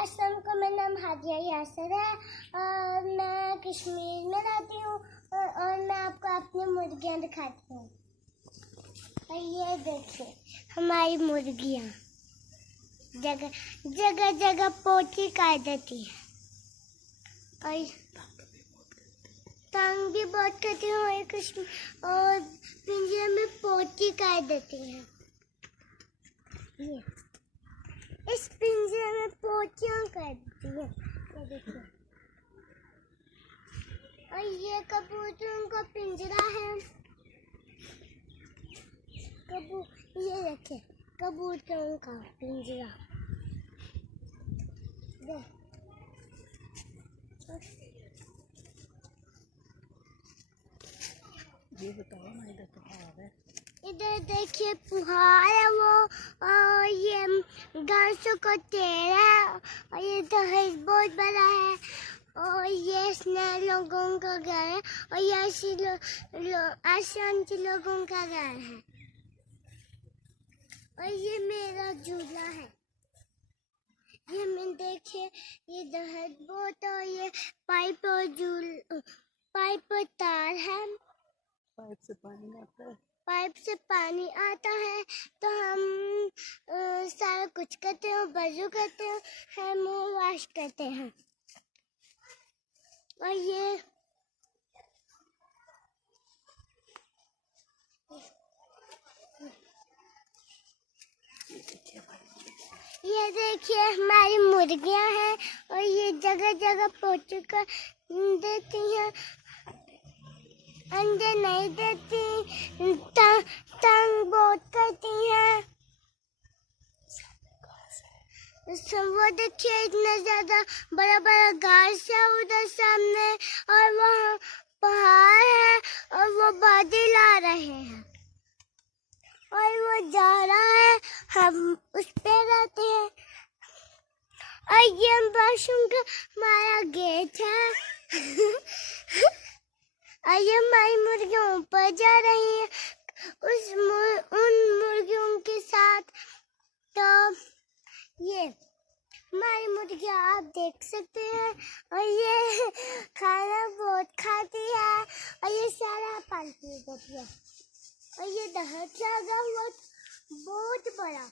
अस्सलाम वालेकुम, मेरा नाम हादिया यासर है और मैं कश्मीर में रहती हूँ और मैं आपको अपनी मुर्गियाँ दिखाती हूँ। और ये देखिए हमारी मुर्गियाँ जगह जगह जगह पोटी कर देती है और तंग भी बहुत करती है और पिंजरे में पोटी कर देती है। ये इस पिंजरे में पोटियां कर देती है, ये देखिए। और ये कबूतरों का पिंजरा है। ये देखिए कबूतरों का पिंजरा। ये बताओ ना, इधर तो पहाड़ है। इधर देखिए पहाड़ है वो, और ये घासों का पेड़ है और ये दहेज बहुत बड़ा है और ये इसमें लोगों का घर है और ये आसान लोगों का घर है और ये मेरा झूला है। ये मैं देखिए ये दहेज बहुत और ये पाइप और तार है। पाइप से पानी आता है। पाइप से पानी आता है तो हम सारा कुछ करते हैं, वजू करते हैं, मुंह वॉश करते हैं। और ये देखिए हमारी मुर्गियां हैं और ये जगह जगह पोटी कर देती हैं, अंडे नहीं देती, तंग बहुत करती हैं। वो देखिए इतना ज्यादा बड़ा बड़ा घास है उधर सामने और वहाँ पहाड़ है और वो बादल आ रहे हैं और वो जा रहा है, हम उस पे रहते हैं। और ये बाथरूम का हमारा गेट है और ये हमारी मुर्गियाँ ऊपर जा रही हैं उन मुर्गियों के साथ। तो ये हमारी मुर्गियाँ आप देख सकते हैं और ये खाना बहुत खाती है और ये सारा पानी पी देती है और ये दहेज लगा हुआ बहुत बड़ा।